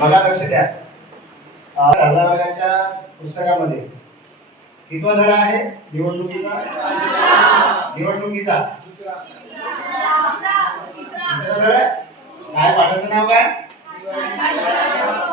बघा लक्ष द्या. 10 वर्गाच्या पुस्तकामध्ये कितवा धडा आहे निवडणुकीचा? निवडणुकीचा तिसरा धडा. काय पाठाचं नाव काय?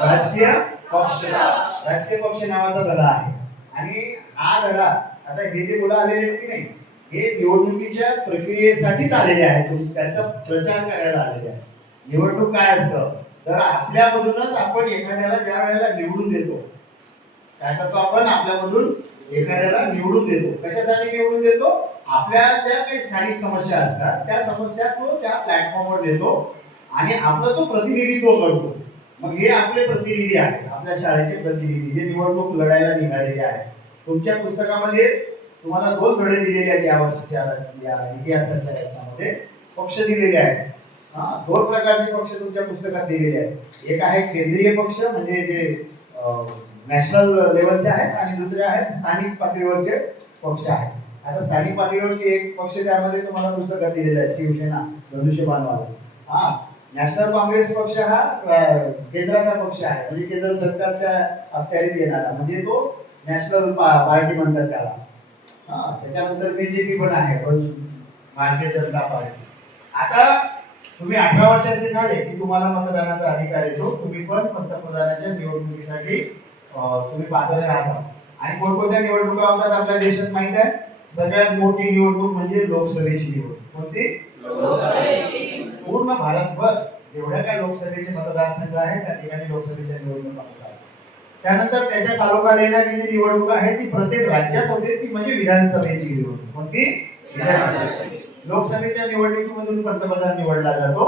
राजकीय पक्ष. राजकीय पक्ष नावाचा धडा आहे. आणि हा धडा आता हे जे मुलं आलेले आहेत की नाही, हे निवडणुकीच्या प्रक्रियेसाठीच आलेले आहेत. त्याचा प्रचार करायला आलेले आहेत. निवडणूक काय असतं तर आपल्यामधूनच आपण एखाद्याला ज्या वेळेला निवडून देतो, काय करतो आपण? आपल्यामधून एखाद्याला निवडून देतो. कशासाठी निवडून देतो? आपल्या ज्या काही स्थानिक समस्या असतात त्या समस्या तो त्या प्लॅटफॉर्मवर देतो आणि आपलं तो प्रतिनिधित्व करतो. मग हे आपले प्रतिनिधी आहेत, आपल्या शाळेचे प्रतिनिधी जे निवडणूक लढायला निघालेले आहेत. तुमच्या पुस्तकामध्ये तुम्हाला 2 धडे दिलेले आहेत या वर्षीच्या या इतिहासाच्या याच्यामध्ये. पक्ष दिलेले आहेत. 2 प्रकारचे पक्ष तुमच्या पुस्तकात दिलेले आहेत. एक आहे केंद्रीय पक्ष म्हणजे जे नॅशनल लेवलचे आहेत आणि दुसरे आहेत स्थानिक पातळीवरचे पक्ष आहेत. आता स्थानिक पातळीवरचे एक पक्ष त्यामध्ये तुम्हाला पुस्तकात दिलेला आहे, शिवसेना धनुष्यबाणवाला. नॅशनल काँग्रेस पक्ष हा केंद्राचा पक्ष आहे, म्हणजे केंद्र सरकारच्या अखत्यारीत येणारा, म्हणजे तो नॅशनल पार्टी म्हणतात त्याला. त्याच्यानंतर बीजेपी पण आहे, भारतीय जनता पार्टी. आता तुम्ही 18 वर्षाचे झाले की तुम्हाला मतदानाचा अधिकार येतो. तुम्ही पण पंतप्रधानाच्या निवडणुकीसाठी तुम्ही पात्र राहता. आणि कोणकोणत्या निवडणुका होतात आपल्या देशात माहित आहे? सगळ्यात मोठी निवडणूक म्हणजे लोकसभेची निवडणूक. कोणती? लोकसभेची. पूर्ण भारतभर जेवढ्या काय लोकसभेचे मतदारसंघ आहेत त्या ठिकाणी लोकसभेच्या निवडणुका होतात. त्यानंतर त्याच्या खालोखाल येणारी जी निवडणूक आहे ती प्रत्येक राज्यात होते, ती म्हणजे विधानसभेची निवडणूक. कोणती? विधानसभेची. लोकसभेच्या निवडणुकीमधून पंतप्रधान निवडला जातो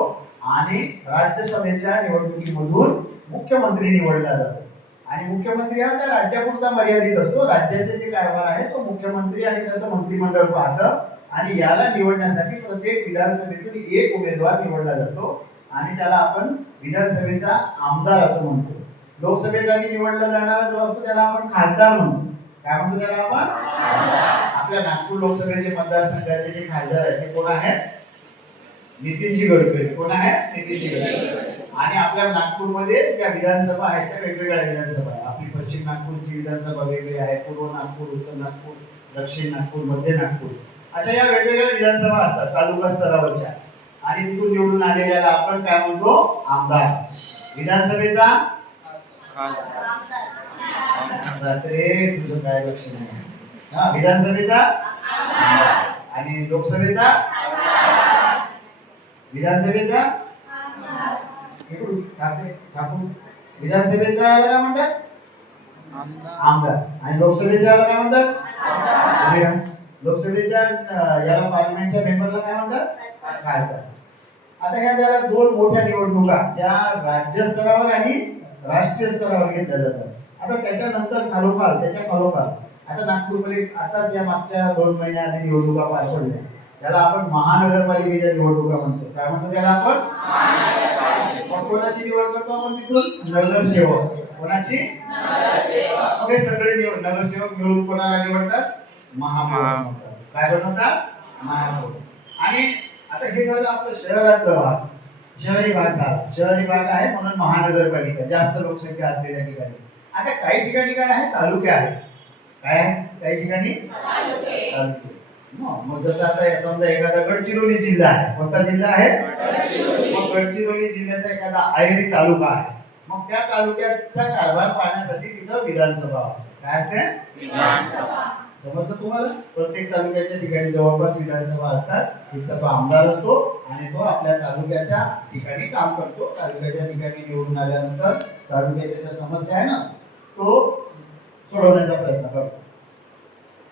आणि राज्यसभेच्या निवडणुकीमधून मुख्यमंत्री निवडला जातो. आणि मुख्यमंत्री हा त्या राज्यापुरता मर्यादित असतो. राज्याचे जे कारभार आहे तो मुख्यमंत्री आणि त्याचं मंत्रिमंडळ पाहतं. आणि याला निवडण्यासाठी प्रत्येक विधानसभेतून एक उमेदवार निवडला जातो आणि त्याला आपण विधानसभेचा आमदार असं म्हणतो. लोकसभेसाठी निवडला जाणारा जो असतो त्याला आपण खासदार म्हणतो. काय म्हणतो त्याला आपण? आपल्या नागपूर लोकसभेचे मतदारसंघाचे जे खासदार आहेत ते कोण आहेत? नितीनजी गडकरी. कोण आहेत? नितीनजी गडकरी. आणि आपल्या नागपूरमध्ये ज्या विधानसभा आहेत त्या वेगवेगळ्या विधानसभा आहेत. आपली पश्चिम नागपूरची विधानसभा वेगळी आहे, पूर्व नागपूर, उत्तर नागपूर, दक्षिण नागपूर, मध्य नागपूर, अशा या वेगवेगळ्या विधानसभा असतात तालुका स्तरावरच्या. आणि तिथून निवडून आलेल्याला आपण काय म्हणतो? आमदार. विधानसभेचा रात्री तुझं काय लक्ष नाही. विधानसभेचा आणि लोकसभेचा विधानसभेचा विधानसभेच्या काय म्हणतात? आमदार. आणि लोकसभेच्या काय म्हणतात? लोकसभेच्या याला पार्लमेंटच्या मेंबरला काय म्हणतात? खासदार. आता ह्या ज्याला 2 मोठ्या निवडणुका ज्या राज्य स्तरावर आणि राष्ट्रीय स्तरावर घेतल्या जातात. आता त्याच्यानंतर त्याच्या खालोखाल आता नागपूरमध्ये आताच या मागच्या 2 महिन्याआधी निवडणुका पार पडल्या. त्याला आपण महानगरपालिकेच्या निवडणुका म्हणतो. काय म्हणतो त्याला आपण? कोणाची निवड करतो आपण तिथून? नगरसेवक. कोणाची? नगरसेवक. हे सगळे नगरसेवक मिळून कोणाला निवडतात? महापौर. काय बनवतात? महापौर. आणि आता हे झालं आपलं शहरातलं भाग, शहरी भाग झाला. शहरी भाग आहे म्हणून महानगरपालिका, जास्त लोकसंख्या असलेल्या ठिकाणी. आता काही ठिकाणी काय आहे? तालुके आहेत. काय आहे? काही ठिकाणी तालुके. मग जसं आता समजा एखादा गडचिरोली जिल्हा आहे. कोणता जिल्हा आहे? मग गडचिरोली जिल्ह्याचा एखादा अहेरी तालुका आहे. मग त्या तालुक्याचा कारभार पाहण्यासाठी तिथं विधानसभा असते. काय असते? विधानसभा. समजलं तुम्हाला? प्रत्येक तालुक्याच्या ठिकाणी जवळपास विधानसभा असतात. तिथचा तो आमदार असतो आणि तो आपल्या तालुक्याच्या ठिकाणी काम करतो. तालुक्याच्या ठिकाणी निवडून आल्यानंतर तालुक्याच्या ज्या समस्या आहे ना तो सोडवण्याचा प्रयत्न करतो.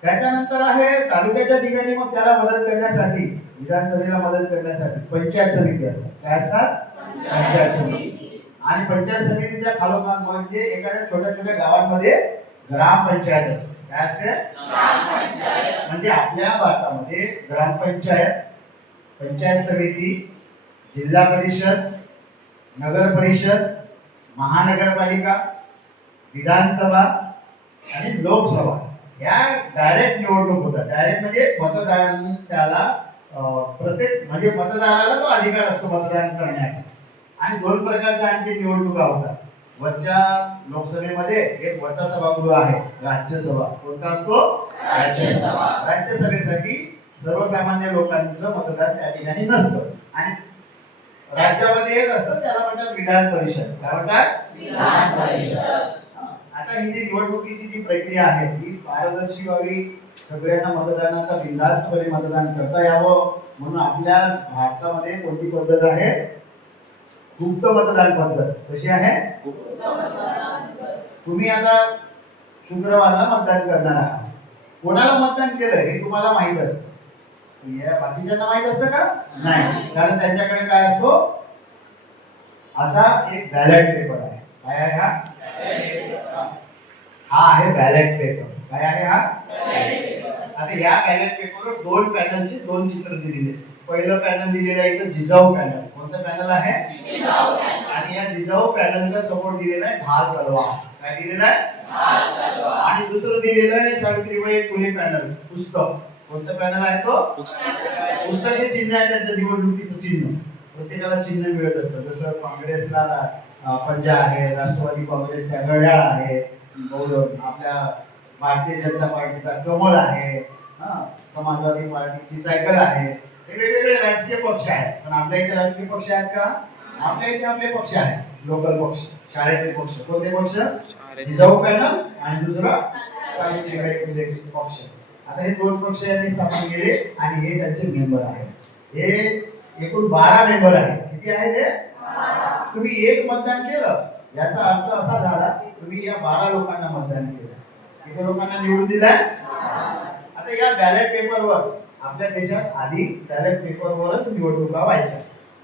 त्याच्यानंतर आहे तालुक्याच्या ठिकाणी मग त्याला मदत करण्यासाठी, विधानसभेला मदत करण्यासाठी पंचायत समिती असतात. काय असतात? पंचायत समिती. आणि पंचायत समितीच्या खालोखाल म्हणजे एखाद्या छोट्या छोट्या गावांमध्ये ग्रामपंचायत असते. काय असते? ग्रामपंचायत. म्हणजे आपल्या भारतामध्ये ग्रामपंचायत, पंचायत समिती, जिल्हा परिषद, नगर परिषद, महानगरपालिका, विधानसभा आणि लोकसभा या डायरेक्ट निवडणूक होतात. डायरेक्ट म्हणजे मतदान त्याला प्रत्येक म्हणजे मतदाराला तो अधिकार असतो मतदान करण्याचा. आणि 2 प्रकारच्या आणखी निवडणुका होतात. वरच्या लोकसभेमध्ये एक वरचा सभागृह आहे, राज्यसभा. कोणता असतो? राज्यसभा. राज्यसभेसाठी सर्वसामान्य लोकांचं मतदान त्या ठिकाणी नसतं. आणि राज्यामध्ये एक असतं, त्याला म्हणतात विधान परिषद. काय म्हणतात? विधान परिषद. आता ही जी निवडणुकीची जी प्रक्रिया आहे ही पारदर्शी व्हावी, सगळ्यांना मतदानाचा बिनधास्तपणे मतदान करता यावं म्हणून आपल्या भारतामध्ये कोणती पद्धत आहे? गुप्त मतदान पद्धत. कशी आहे? तुम्ही आता शुक्रवारला मतदान करणार आहात. कोणाला मतदान केलं हे तुम्हाला माहित असतं. या बाकीच्यांना माहित असतं का? नाही. कारण त्यांच्याकडे काय असतो? असा एक बॅलेट पेपर आहे. काय आहे हा? हा आहे बॅलेट पेपर. काय आहे हा? आता या बॅलेट पेपरवर दोन पॅनलचे दोन चित्र दिलेले. पहिलं पॅनल दिलेलं आहे इथं जिजाऊ पॅनल. कोणतं पॅनल आहे? जिजाऊ पॅनल. आणि या जिजाऊ पॅनलच्या समोर दिलेला आहे ढाल तलवार. काय दिलेलं आहे? ढाल तलवार. आणि दुसरं दिलेलं आहे सावित्रीबाई फुले पॅनल. पुस्तक. कोणतं पॅनल आहे तो? पुस्तक हे चिन्ह आहे त्यांचं निवडणुकीचं चिन्ह. प्रत्येकाला चिन्ह मिळत असतं. जसं काँग्रेसला पंजा आहे, राष्ट्रवादी काँग्रेसचा घड्याळ आहे, आपल्या भारतीय जनता पार्टीचा कमळ आहे, समाजवादी पार्टीची सायकल आहे. हे वेगवेगळे राजकीय पक्ष आहेत. पण आपल्या इथे राजकीय पक्ष आहेत का? आपल्या इथे आपले पक्ष आहेत, लोकल पक्ष, शाळेतले पक्ष. कोणते पक्ष? जिजाऊ पॅनल आणि दुसरा सावित्रीबाई फुले पक्ष. आता हे दोन पक्ष यांनी स्थापन केले आणि हे त्यांचे मेंबर आहेत. हे एकूण 12 मेंबर आहेत. किती आहेत हे? तुम्ही एक मतदान केलं याचा अर्थ असा झाला तुम्ही या 12 लोकांना मतदान केलं. किती लोकांना निवडून दिलाय? आता या बॅलेट पेपरवर आपल्या देशात आधी बॅलेट पेपरवरच निवडणुका व्हायच्या.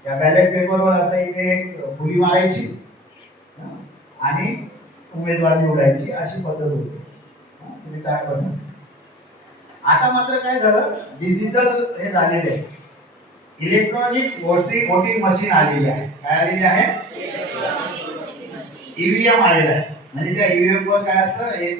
या बॅलेट पेपरवर असं इथे एक फुली मारायची आणि उमेदवार निवडायची, अशी पद्धत होती. तुम्ही काय बसा. आता मात्र काय झालं? डिजिटल हे झालेले आहे. इलेक्ट्रॉनिक वोटिंग मशीन आलेली आहे. काय आलेली आहे? ईव्हीएम आलेला आहे. म्हणजे त्या ईव्हीएम वर काय असतं? एक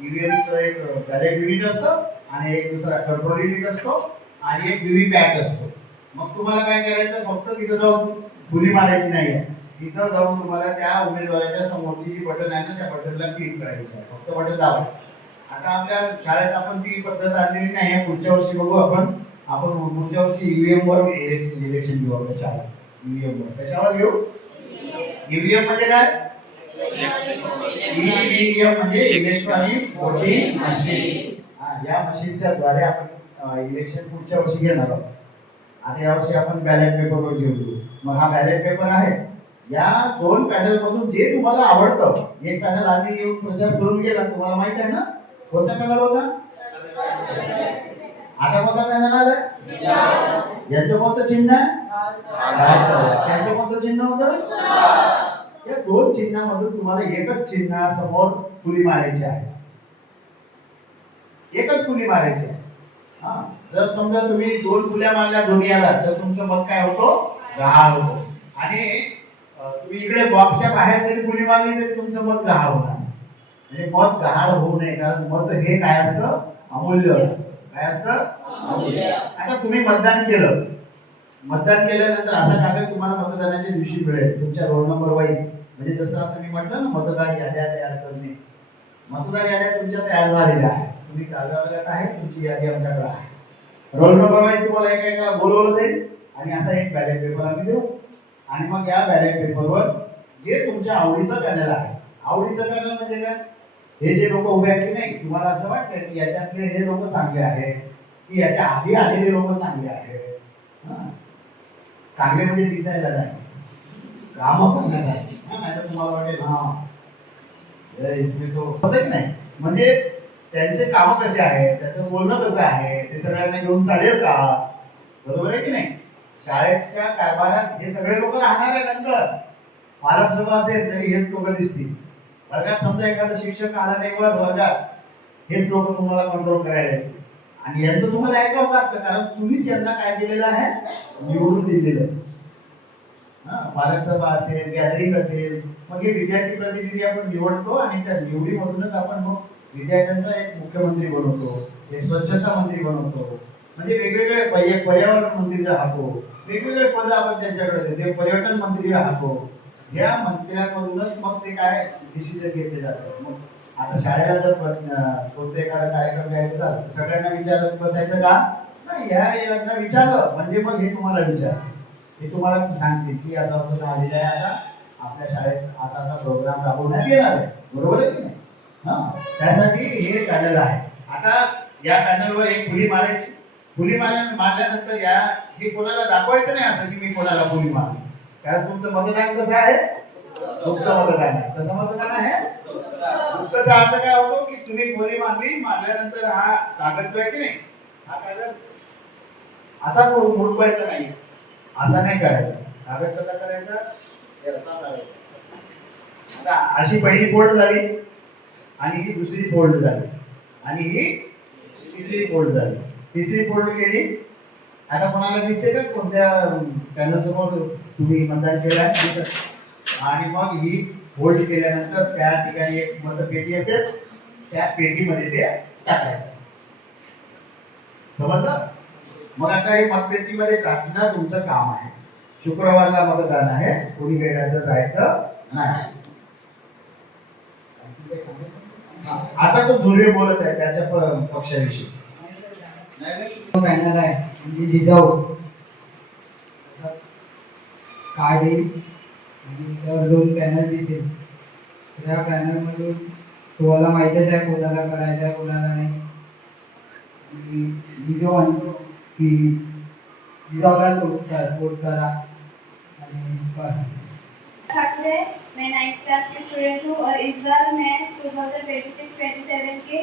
ईव्हीएमचं एक बॅलेट युनिट असतं आणि एक दुसरा कंट्रोल युनिट असतो आणि एक व्हीव्हीपॅट असतो. मग तुम्हाला काय करायचं? फक्त तिथं जाऊन फुली मारायची नाही आहे. तिथं जाऊन तुम्हाला त्या उमेदवाराच्या समोरची जी बटन आहे ना त्या बटनला क्लिक करायचं आहे. फक्त बटन दाबायचं. आता आपल्या शाळेत आपण ती पद्धत आणलेली नाही आहे. पुढच्या वर्षी बघू आपण पुढच्या वर्षी ईव्हीएम वर इलेक्शन घेऊ. आपल्या शाळेत ईव्हीएम वर कशावर घेऊ? ईव्हीएम म्हणजे काय? ईव्हीएम म्हणजे इलेक्ट्रॉनिक वोटिंग मशीन. या मशीनच्या द्वारे आपण इलेक्शन पुढच्या वर्षी घेणार आहोत. आता या वर्षी आपण बॅलेट पेपरवर घेऊ. मग हा बॅलेट पेपर आहे. या दोन पॅनल मधून जे तुम्हाला आवडतं, एक पॅनल आधी येऊन प्रचार करून गेला, तुम्हाला माहित आहे ना कोणता पॅनल होता? आता कोणता पॅनल आलाय? याचं कोणतं चिन्ह आहे? त्याचं कोणतं चिन्ह होतं? या दोन चिन्हामधून तुम्हाला एकच चिन्ह समोर फुली मारायची आहे. एकच फुली मारायची आहे. जर समजा तुम्ही दोन फुल्या मारल्या दोन्ही आला तर तुमचं मत काय होतो? गहाळ होतो. आणि तुम्ही इकडे बॉक्सच्या बाहेर जरी फुली मारली तरी तुमचं मत गहाळ होणार. म्हणजे मत गहाळ होऊ नये, कारण मत हे काय असतं? अमूल्य असतं. काय असतं? अमूल्य. आता तुम्ही मतदान केलं. मतदान केल्यानंतर असा कागद तुम्हाला मतदानाच्या दिवशी मिळेल तुमच्या रोल नंबर वाईज. म्हणजे जसं आता मी म्हटलं ना मतदार याद्या तयार करणे. मतदार याद्या तुमच्या तयार झालेल्या आहेत. तुम्ही कागदावर आहे, तुमची यादी आमच्याकडे आहे. रोल नंबर वाईज तुम्हाला एकेकाला बोलवलं जाईल आणि असा एक बॅलेट पेपर आम्ही देऊ. आणि मग या बॅलेट पेपरवर जे तुमच्या आवडीचं पॅनल आहे. आवडीचं पॅनल म्हणजे काय? हे जे लोक उभे आहेत की नाही, तुम्हाला असं वाटतं की याच्यातले हे लोक चांगले आहेत की याच्या आधी आलेले लोक चांगले आहेत. चांगले म्हणजे दिसायला नाही, काम करण्यासाठी. तुम्हाला वाटेल इसमें तो होतच नाही. म्हणजे त्यांचे काम कसे आहेत, त्याचं बोलणं कसं आहे, ते सगळ्यांना घेऊन चालेल का? बरोबर आहे की नाही? शाळेच्या कारभारात हे सगळे लोक राहणार आहे. नंतर पालक सभा असेल तरी हेच लोक दिसतील. वर्गात समजा एखादा शिक्षक आला नाही वर्गात, हेच लोक तुम्हाला कंट्रोल करायला येतील. आणि यांचं तुम्हाला ऐकावं लागतं, कारण तुम्हीच यांना काय दिलेलं आहे? निवडून दिलेलं आहे. पालक सभा असेल, गॅदरिंग असेल, मग हे विद्यार्थी प्रतिनिधी आपण निवडतो आणि त्या निवडीमधूनच आपण मग विद्यार्थ्यांचा एक मुख्यमंत्री बनवतो, एक स्वच्छता मंत्री बनवतो. म्हणजे वेगवेगळे पर्यावरण मंत्री राहतो, वेगवेगळे पद आपण त्यांच्याकडे देतो. पर्यटन मंत्री राहतो. ह्या मंत्र्यांमधूनच मग ते काय डिसिजन घेतले जातात. मग आता शाळेला जर कोणता एखादा कार्यक्रम घ्यायचा झाला तर सगळ्यांना विचारत बसायचं का नाही, ह्या यांना विचारलं म्हणजे मग हे तुम्हाला हे तुम्हाला सांगतील की असं असं झालेलं आहे, आता आपल्या शाळेत असा असा प्रोग्राम राबवण्यात येणार आहे. बरोबर आहे की नाही? त्यासाठी हे पॅनल आहे. आता या पॅनलवर एक फुली मारायची. फुली मारल्यानंतर हे कोणाला दाखवायचं नाही असं की मी कोणाला फुली मारली, कारण तुमचं मतदान कसं आहे, गुप्त मतदान आहे. कसं मतदान आहे? गुप्तचा अर्थ काय होतो की तुम्ही फुली मारल्यानंतर हा कागद जो आहे की नाही, हा कागद असा मुडवायचा नाही, असा नाही करायचा. कागद कसा करायचा, असा करायचा. आता अशी पहिली फोल्ड झाली आणि ही दुसरी फोल्ड झाली आणि ही तिसरी फोल्ड झाली. तिसरी फोल्ड केली. आता कोणाला दिसते का कोणत्या पॅनल समोर तुम्ही मतदान केलं आहे? आणि मग ही फोल्ड केल्यानंतर त्या ठिकाणी एक मतपेटी असेल, त्या पेटीमध्ये ते टाकायचं. समजलं? मग आता हे मतपेटीमध्ये टाकणं तुमचं काम आहे. शुक्रवारला मतदान आहे, कोणी गैरहजर राहायचं नाही. आता तो धुर्वे बोलत आहे त्याच्या पक्षाविषयी. पॅनल आहे म्हणजे जिजाऊ कार्ड येईल आणि त्यावर 2 पॅनल दिसेल. त्या पॅनल मधून तुम्हाला माहितीच आहे कोणाला करायचं आहे कोणाला नाही. आणि जिजाऊ म्हणतो की जिजाऊलाच वोट करा आणि बस. मैं 9th क्लास की स्टूडेंट हूँ और इस बार मैं 2026-27 के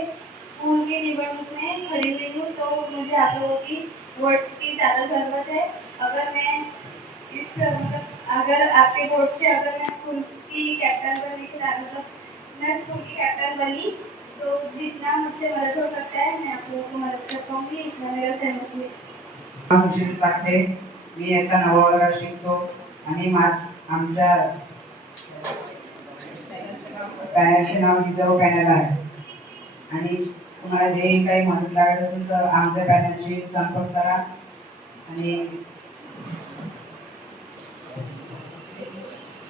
स्कूल की निबंधन में खड़ी हुई हूँ, तो मुझे आप लोगों की वोट की ज़्यादा ज़रूरत है। अगर आपके वोट से अगर मैं स्कूल की कैप्टन बनी तो जितना मुझसे मदद हो सकता है मैं आप लोगों को मदद कर पाऊँगी। इसमें मेरा सहमति है। मी आता 9वा वर्गात शिकतो आणि आमच्या पॅनलचे नाव जिजाऊ पॅनल आहे. आणि तुम्हाला जे काही मदत लागत असेल तर आमच्या पॅनलशी संपर्क करा. आणि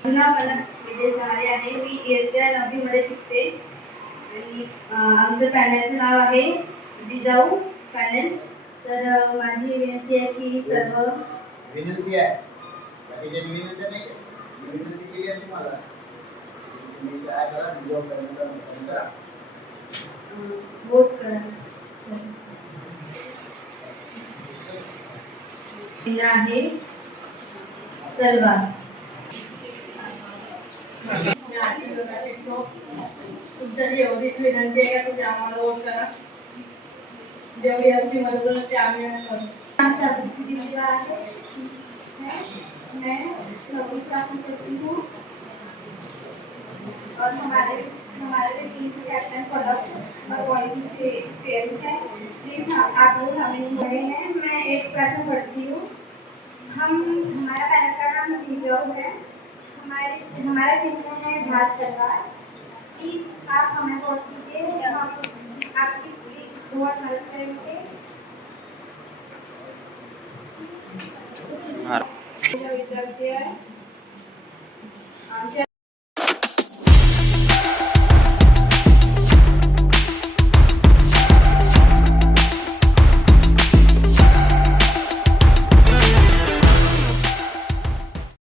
मला विजय सहारे आहे. मी इयत्ता 9वी मध्ये शिकते आणि आमचं पॅनलचं नाव आहे जिजाऊ पॅनल. तर माझी विनंती आहे की सर्व विनंती आहे, विनंती नाही, विनंती केली आहे तुम्हाला. तुम्ही काय करा, जिजाऊ पॅनलला मतदान करा, वोट करा. आहे तलवार. तुमच्याकडे एवढीच विनंती आहे का तुम्ही आम्हाला वोट करा. जेवढी आमची मदत होईल ते आम्ही करू. आमचा दिव्या आहे. मैं 9वीं क्लास में पढ़ती हूँ और हमारे 3 कैप्टन पदक और वॉइस फेयर है. प्लीज आप लोग हमें बड़े हैं. मैं 8th क्लास में पढ़ती हूँ. हमारा पैनल का नाम जिजाऊ है. हमारा चिन्ह है भारत तलवार. प्लीज आप हमें वोट कीजिए, हम आपकी बहुत मदद करेंगे. विद्यार्थी आहे.